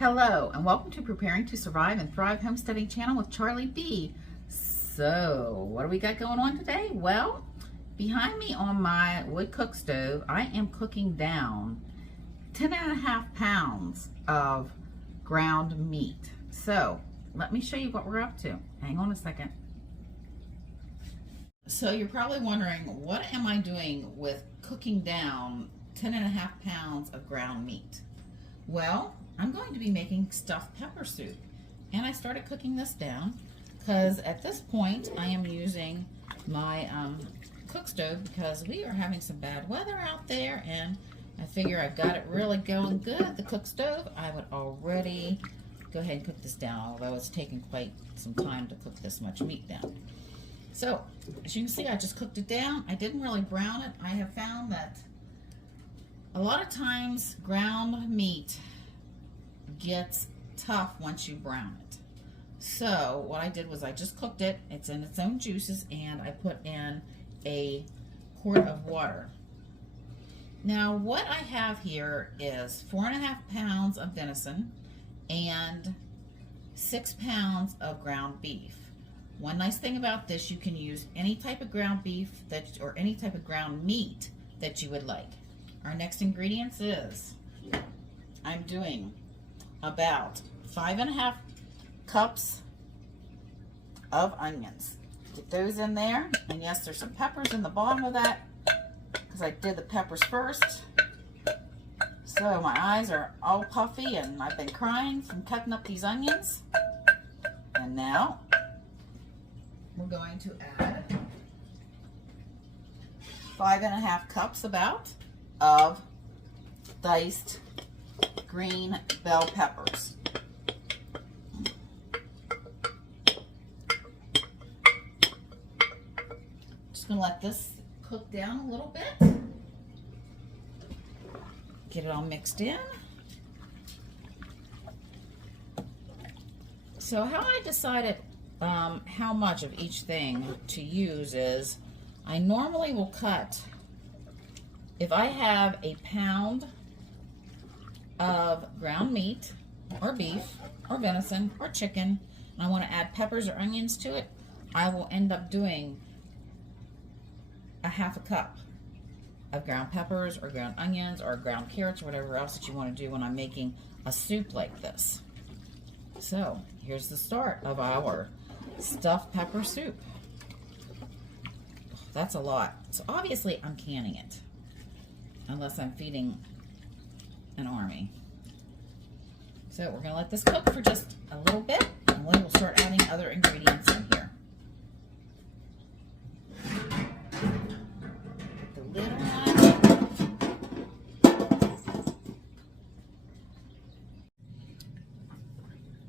Hello, and welcome to Preparing to Survive and Thrive Homesteading channel with Charlie B. So, what do we got going on today? Well, behind me on my wood cook stove, I am cooking down 10.5 pounds of ground meat. So, let me show you what we're up to. Hang on a second. So, you're probably wondering, what am I doing with cooking down 10.5 pounds of ground meat? Well, I'm going to be making stuffed pepper soup, and I started cooking this down because at this point I am using my cook stove because we are having some bad weather out there, and I figure I've got it really going good. The cook stove, I would already go ahead and cook this down, although it's taken quite some time to cook this much meat down. So as you can see, I just cooked it down. I didn't really brown it. I have found that a lot of times ground meat gets tough once you brown it. So what I did was I just cooked it. It's in its own juices, and I put in a quart of water. Now what I have here is 4.5 pounds of venison and 6 pounds of ground beef. One nice thing about this, you can use any type of ground beef or any type of ground meat that you would like. Our next ingredients is, I'm doing about 5.5 cups of onions. Get those in there, and yes, there's some peppers in the bottom of that because I did the peppers first. So my eyes are all puffy and I've been crying from cutting up these onions. And now we're going to add 5.5 cups about of diced green bell peppers. Just gonna let this cook down a little bit. Get it all mixed in. So how I decided how much of each thing to use is, I normally will cut, if I have a pound of ground meat or beef or venison or chicken, and I want to add peppers or onions to it, I will end up doing a 1/2 cup of ground peppers or ground onions or ground carrots or whatever else that you want to do when I'm making a soup like this. So here's the start of our stuffed pepper soup. That's a lot. So obviously I'm canning it, unless I'm feeding an army. So we're going to let this cook for just a little bit, and then we'll start adding other ingredients in here. Put the lid on.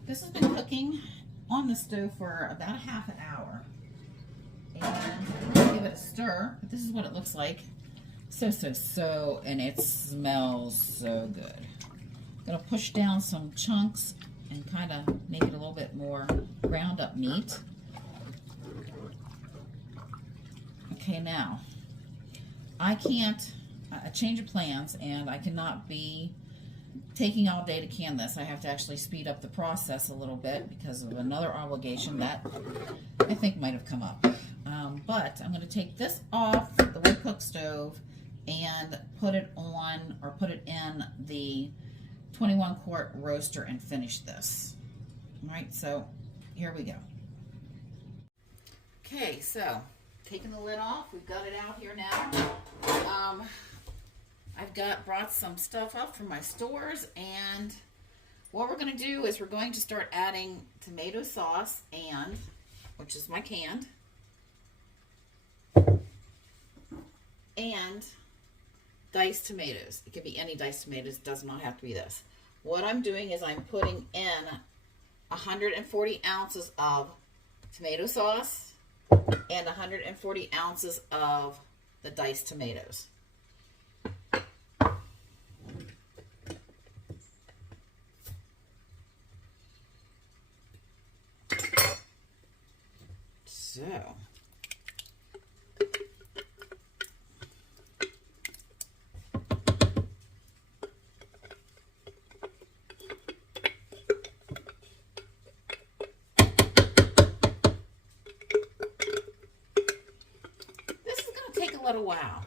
This has been cooking on the stove for about a 1/2 hour. And I'm going to give it a stir, but this is what it looks like. And it smells so good. I'm going to push down some chunks and kind of make it a little bit more ground up meat. Okay, now I can't, a change of plans, and I cannot be taking all day to can this. I have to actually speed up the process a little bit because of another obligation that I think might have come up. But I'm going to take this off the wood cook stove and put it on, or put it in the 21 quart roaster and finish this. All right, so here we go. Okay, so taking the lid off, we've got it out here now. I've brought some stuff up from my stores, and what we're going to do is we're going to start adding tomato sauce, and which is my canned, and diced tomatoes. It could be any diced tomatoes, it does not have to be this. What I'm doing is I'm putting in 140 ounces of tomato sauce and 140 ounces of the diced tomatoes. So it a wow.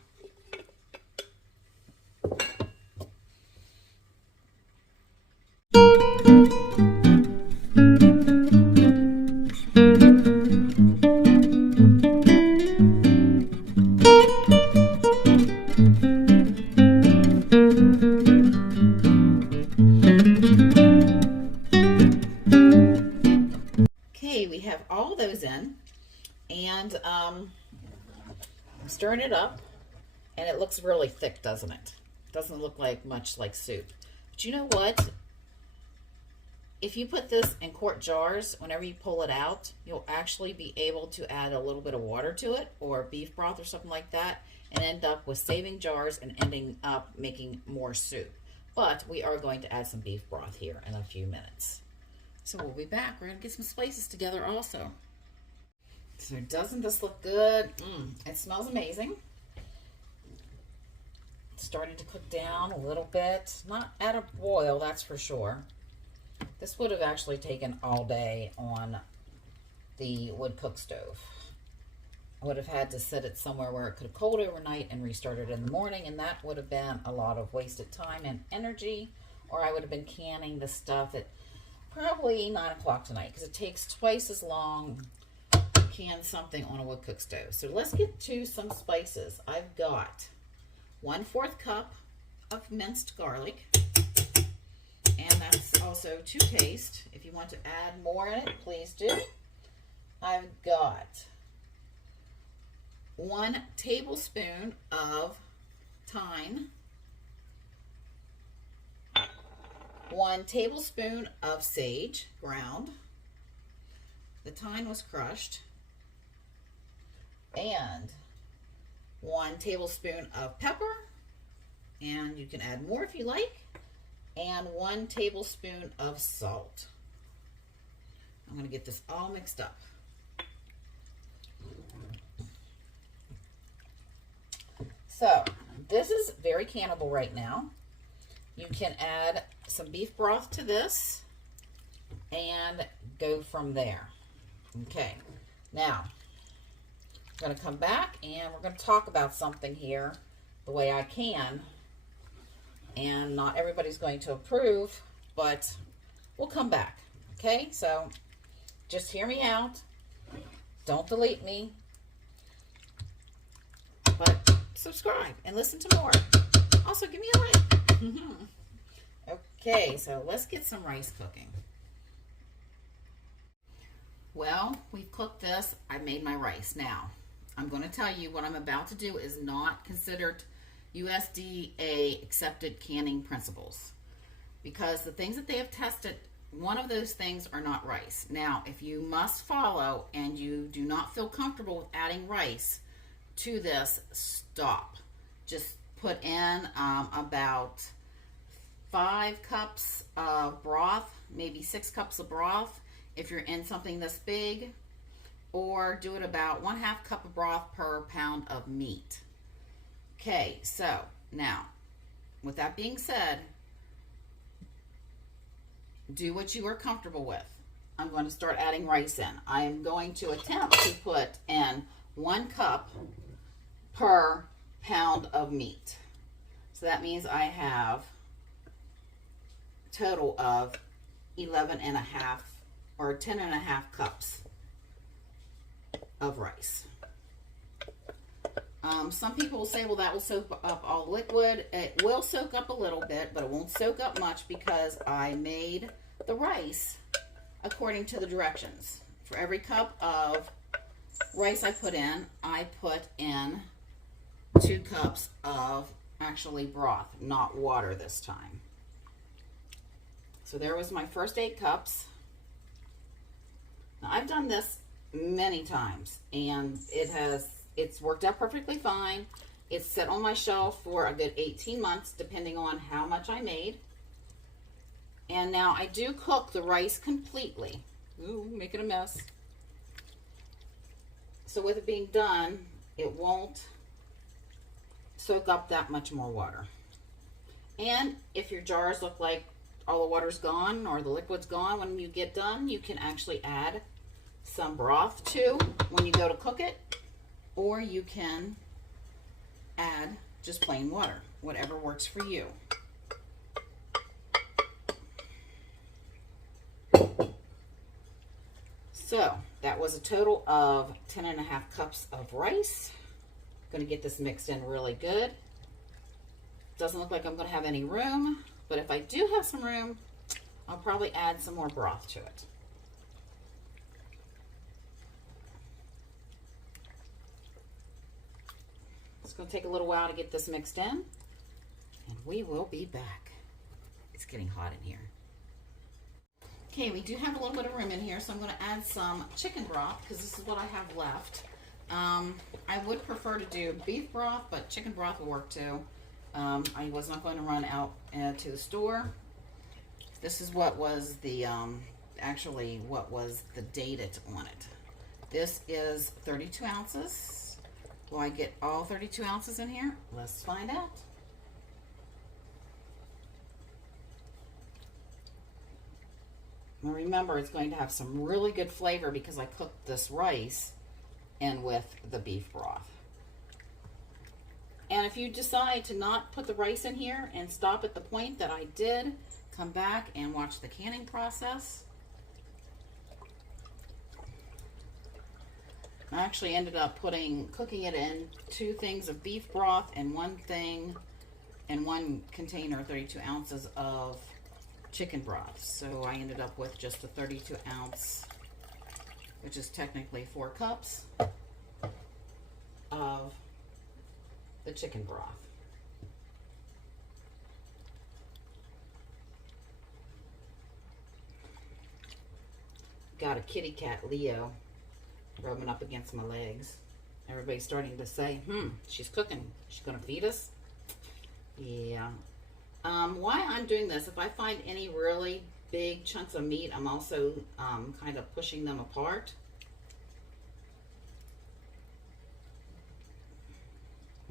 Okay, we have all those in, and I'm stirring it up, and it looks really thick, doesn't it? Doesn't look like much like soup. But you know what? If you put this in quart jars, whenever you pull it out, you'll actually be able to add a little bit of water to it, or beef broth or something like that, and end up with saving jars and ending up making more soup. But we are going to add some beef broth here in a few minutes. So we'll be back. We're going to get some spices together also. So doesn't this look good? It smells amazing. It's starting to cook down a little bit. Not at a boil, that's for sure. This would have actually taken all day on the wood cook stove. I would have had to set it somewhere where it could have cooled overnight and restart it in the morning, and that would have been a lot of wasted time and energy, or I would have been canning the stuff at probably 9 o'clock tonight, because it takes twice as long to can something on a wood cook stove. So let's get to some spices. I've got 1/4 cup of minced garlic, and that's also to taste. If you want to add more in it, please do. I've got 1 tablespoon of thyme, 1 tablespoon of sage ground. The thyme was crushed. And 1 tablespoon of pepper, and you can add more if you like, and 1 tablespoon of salt. I'm going to get this all mixed up. So this is very cannibal right now. You can add some beef broth to this and go from there. Okay, now I'm going to come back and we're going to talk about something here the way I can. And not everybody's going to approve, but we'll come back. Okay, so just hear me out. Don't delete me. But subscribe and listen to more. Also, give me a like. Okay, so let's get some rice cooking. Well, we've cooked this. I made my rice. Now, I'm going to tell you what I'm about to do is not considered USDA accepted canning principles, because the things that they have tested, one of those things are not rice. Now, if you must follow and you do not feel comfortable with adding rice to this, stop. Just put in about 5 cups of broth, maybe 6 cups of broth if you're in something this big, or do it about 1/2 cup of broth per pound of meat. Okay, so now, with that being said, do what you are comfortable with. I'm going to start adding rice in. I am going to attempt to put in 1 cup per pound of meat. So that means I have a total of 11.5 or 10.5 cups of rice. Some people will say, well, that will soak up all liquid. It will soak up a little bit, but it won't soak up much because I made the rice according to the directions. For every cup of rice I put in 2 cups of actually broth, not water this time. So there was my first 8 cups. Now, I've done this many times, and it's worked out perfectly fine. It's set on my shelf for a good 18 months, depending on how much I made. And now I do cook the rice completely. Ooh, making a mess. So with it being done, it won't soak up that much more water. And if your jars look like all the water's gone or the liquid's gone when you get done, you can actually add some broth too when you go to cook it, or you can add just plain water, whatever works for you. So that was a total of 10.5 cups of rice. I'm going to get this mixed in really good. Doesn't look like I'm going to have any room, but if I do have some room, I'll probably add some more broth to it. It's going to take a little while to get this mixed in, and we will be back. It's getting hot in here. Okay, we do have a little bit of room in here, so I'm going to add some chicken broth because this is what I have left. I would prefer to do beef broth, but chicken broth will work too. I was not going to run out to the store. This is what was the, actually what was the dated on it. This is 32 ounces. Will I get all 32 ounces in here? Let's find out. Now remember, it's going to have some really good flavor because I cooked this rice in with the beef broth. And if you decide to not put the rice in here and stop at the point that I did, come back and watch the canning process. I actually ended up cooking it in 2 things of beef broth and 1 container, 32 ounces of chicken broth. So I ended up with just a 32 ounce, which is technically 4 cups of the chicken broth. Got a kitty cat, Leo, rubbing up against my legs. Everybody's starting to say, she's cooking. She's gonna feed us? Yeah. Why I'm doing this, if I find any really big chunks of meat, I'm also kind of pushing them apart.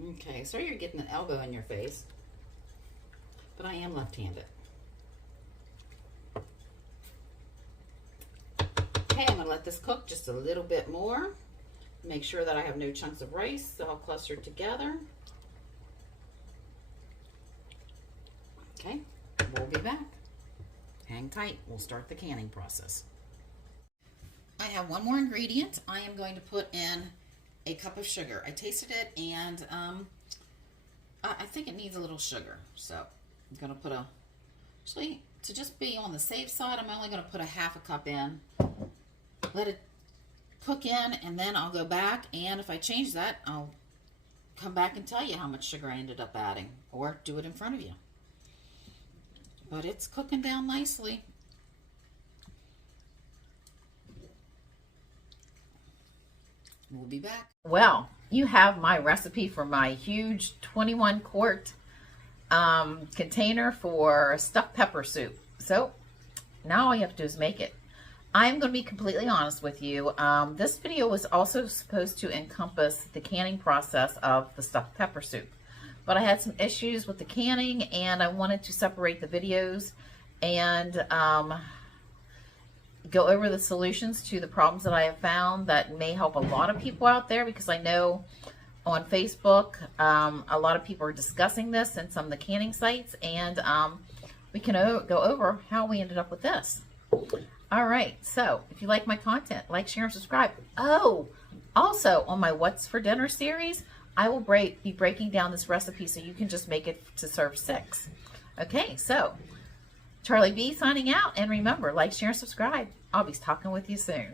Okay, so you're getting an elbow in your face, but I am left-handed. Okay, I'm going to let this cook just a little bit more. Make sure that I have no chunks of rice all clustered together. Okay, we'll be back. Hang tight. We'll start the canning process. I have one more ingredient. I am going to put in a cup of sugar. I tasted it, and I think it needs a little sugar. So I'm going to put actually, to just be on the safe side, I'm only going to put a half a cup in. Let it cook in, and then I'll go back, and if I change that, I'll come back and tell you how much sugar I ended up adding, or do it in front of you. But it's cooking down nicely. We'll be back. Well, you have my recipe for my huge 21 quart container for stuffed pepper soup. So now all you have to do is make it. I'm going to be completely honest with you. This video was also supposed to encompass the canning process of the stuffed pepper soup. But I had some issues with the canning, and I wanted to separate the videos and go over the solutions to the problems that I have found that may help a lot of people out there, because I know on Facebook a lot of people are discussing this in some of the canning sites, and we can go over how we ended up with this. All right, so if you like my content, like, share, and subscribe. Oh, also on my What's for Dinner series, I will be breaking down this recipe so you can just make it to serve 6. Okay, so Charlie B signing out, and remember, like, share, and subscribe. I'll be talking with you soon.